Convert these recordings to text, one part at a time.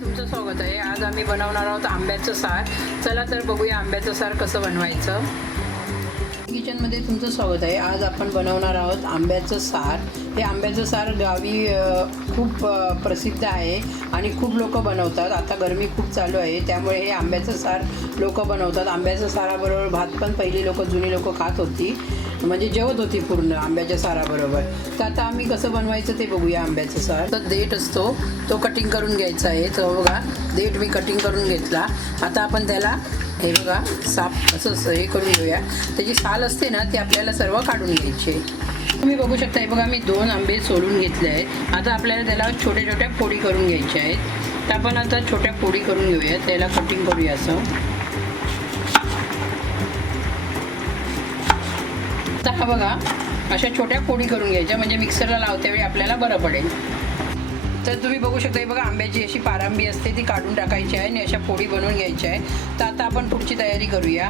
तुमचं स्वागत आहे। आज आम्ही बनवणार आहोत आंब्याचं सार। चला तर बघूया आंब्याचं सार कसं बनवायचं। किचनमध्ये तुमचं स्वागत आहे। आज आपण बनवणार आहोत आंब्याचं सार। हे आंब्याचं सार गावी खूप प्रसिद्ध आहे आणि खूप लोक बनवतात। आता गरमी खूप चालू आहे त्यामुळे हे आंब्याचं सार लोक बनवतात। आंब्याच्या साराबरोबर भात पण पहिली जुनी लोक खात होती, म्हणजे जेवत होती पूर्ण आंब्याच्या साराबरोबर। तर आता आम्ही कसं बनवायचं ते बघूया। आंब्याचं सार तर देठ असतो तो कटिंग करून घ्यायचा आहे। तर बघा देठ मी कटिंग करून घेतला। आता आपण त्याला हे बघा साफ असं हे करून घेऊया। त्याची साल असते ना ती आपल्याला सर्व काढून घ्यायची। तुम्ही बघू शकता हे बघा मी 2 आंबे सोलून घेतले आहेत। आता आपल्याला त्याला छोट्या छोट्या फोडी करून घ्यायच्या आहेत। तर आपण आता छोट्या फोडी करून घेऊया, त्याला कटिंग करूया असं। आता हा बघा अशा छोट्या फोडी करून घ्यायच्या, म्हणजे मिक्सरला लावतेवेळी आपल्याला बरं पडेल। तर तुम्ही बघू शकता हे बघा आंब्याची अशी पारंबी असते ती काढून टाकायची आहे आणि अशा फोडी बनवून घ्यायच्या आहे। तर आता आपण पुढची तयारी करूया।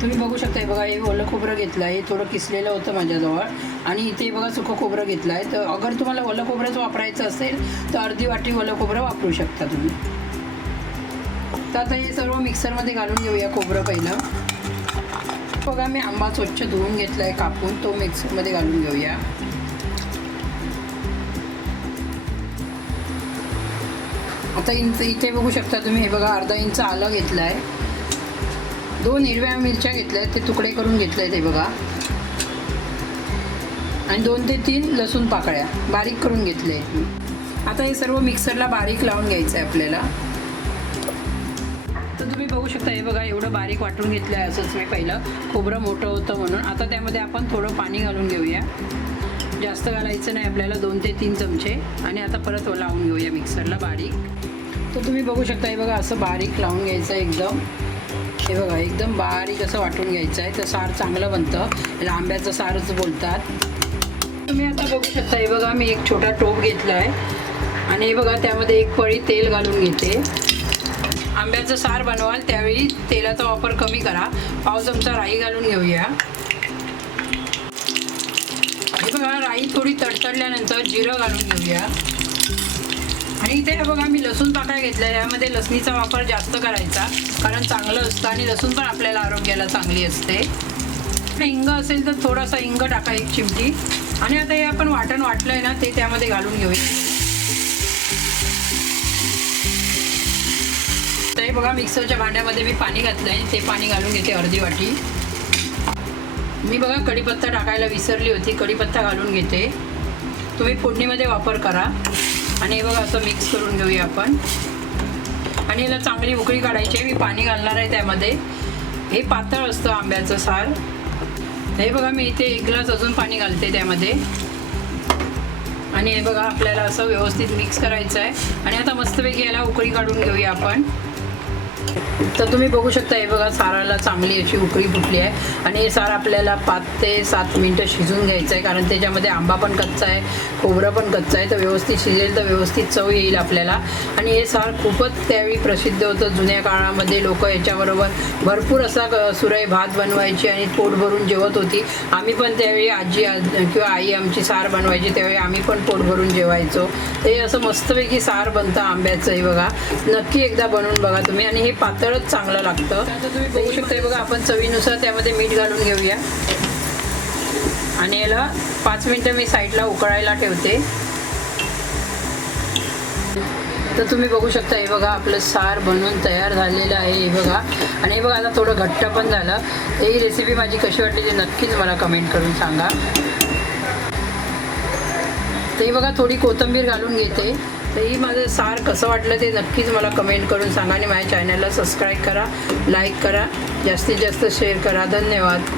तुम्ही बघू शकता हे बघा हे ओलं खोबरं घेतलं आहे, थोडं किसलेलं होतं माझ्याजवळ, आणि इथे बघा सुकं खोबरं घेतलं आहे। तर अगर तुम्हाला ओलं खोबरंच वापरायचं असेल तर अर्धी वाटी ओलं खोबरं वापरू शकता तुम्ही। तर आता हे सर्व मिक्सरमध्ये घालून घेऊया खोबरं पहिलं। बघा मी आंबा स्वच्छ धुवून घेतला आहे कापून, तो मिक्सरमध्ये घालून घेऊया। आता इथे बघू शकता तुम्ही हे बघा अर्धा इंच आलं घेतलं आहे, 2 हिरव्या मिरच्या घेतल्या आहेत, ते तुकडे करून घेतले आहेत हे बघा, आणि 2 ते 3 लसूण पाकळ्या बारीक करून घेतले आहेत। आता हे सर्व मिक्सरला बारीक लावून घ्यायचं आहे आपल्याला। तर तुम्ही बघू शकता हे बघा एवढं बारीक वाटून घेतलं आहे असंच मी पहिलं, खोबरं मोठं होतं म्हणून। आता त्यामध्ये आपण थोडं पाणी घालून घेऊया, जास्त घालायचं नाही आपल्याला, 2 ते 3 चमचे, आणि आता परत लावून घेऊया मिक्सरला बारीक। तर तुम्ही बघू शकता हे बघा असं बारीक लावून घ्यायचं आहे एकदम। हे बघा एकदम बारीक असं वाटून घ्यायचं आहे, तर सार चांगलं बनतं, याला आंब्याचं सारच बोलतात। तुम्ही आता बघू शकता हे बघा मी एक छोटा टोप घेतला आहे, आणि हे बघा त्यामध्ये 1 पळी तेल घालून घेते। आंब्याचं सार बनवाल त्यावेळी तेलाचा वापर कमी करा। पाव चमचा राई घालून घेऊया। हे बघा राई थोडी तडतडल्यानंतर जिरं घालून घेऊया, आणि इथे हे बघा मी लसूण पाकळ्या घेतल्या। यामध्ये लसणीचा वापर जास्त करायचा कारण चांगलं असतं, आणि लसूण पण आपल्याला आरोग्याला चांगली असते। हिंग असेल तर थोडासा हिंग टाका 1 चिमटी, आणि आता हे आपण वाटण वाटलंय ना ते त्यामध्ये घालून घेऊया। तर हे बघा मिक्सरच्या भांड्यामध्ये मी पाणी घातलं आहे, ते पाणी घालून घेते अर्धी वाटी। मी बघा कढीपत्ता टाकायला विसरली होती, कढीपत्ता घालून घेते। तुम्ही फोडणीमध्ये वापर करा, आणि हे बघा असं मिक्स करून घेऊया आपण, आणि याला चांगली उकळी काढायची आहे। मी पाणी घालणार आहे त्यामध्ये, हे पातळ असतं आंब्याचं सार। हे बघा मी इथे 1 ग्लास अजून पाणी घालते त्यामध्ये, आणि हे बघा आपल्याला असं व्यवस्थित मिक्स करायचं आहे, आणि आता मस्तपैकी याला उकळी काढून घेऊया आपण। तर तुम्ही बघू शकता हे बघा साराला चांगली अशी उकळी फुटली आहे, आणि हे सार आपल्याला 5 ते 7 मिनटं शिजून घ्यायचं आहे, कारण त्याच्यामध्ये आंबा पण कच्चा आहे, खोबरं पण कच्चं आहे। तर व्यवस्थित शिजेल तर व्यवस्थित चव येईल आपल्याला। आणि हे सार खूपच त्यावेळी प्रसिद्ध होतं जुन्या काळामध्ये। लोक याच्याबरोबर भरपूर असा सुरई भात बनवायची आणि पोट भरून जेवत होती। आम्ही पण त्यावेळी आजी किंवा आई आमची सार बनवायची त्यावेळी आम्ही पण पोट भरून जेवायचो। हे असं मस्तपैकी सार बनतं आंब्याचं, हे बघा नक्की एकदा बनवून बघा तुम्ही, आणि हे पातळच चांगलं लागतं। आता तुम्ही बघू शकता बघा आपण चवीनुसार त्यामध्ये मीठ घालून घेऊया, आणि याला 5 मिनटं मी साईडला उकळायला ठेवते। तर तुम्ही बघू शकता हे बघा आपलं सार बनवून तयार झालेलं आहे हे बघा, आणि हे बघा आता थोडं घट्ट पण झालं। ही रेसिपी माझी कशी वाटली ते नक्कीच मला कमेंट करून सांगा। तर ही बघा थोडी कोथिंबीर घालून घेते। तर ही माझं सार कसं वाटलं ते नक्कीच मला कमेंट करून सांगा, आणि माझ्या चॅनलला सबस्क्राईब करा, लाईक करा, जास्तीत जास्त शेअर करा। धन्यवाद।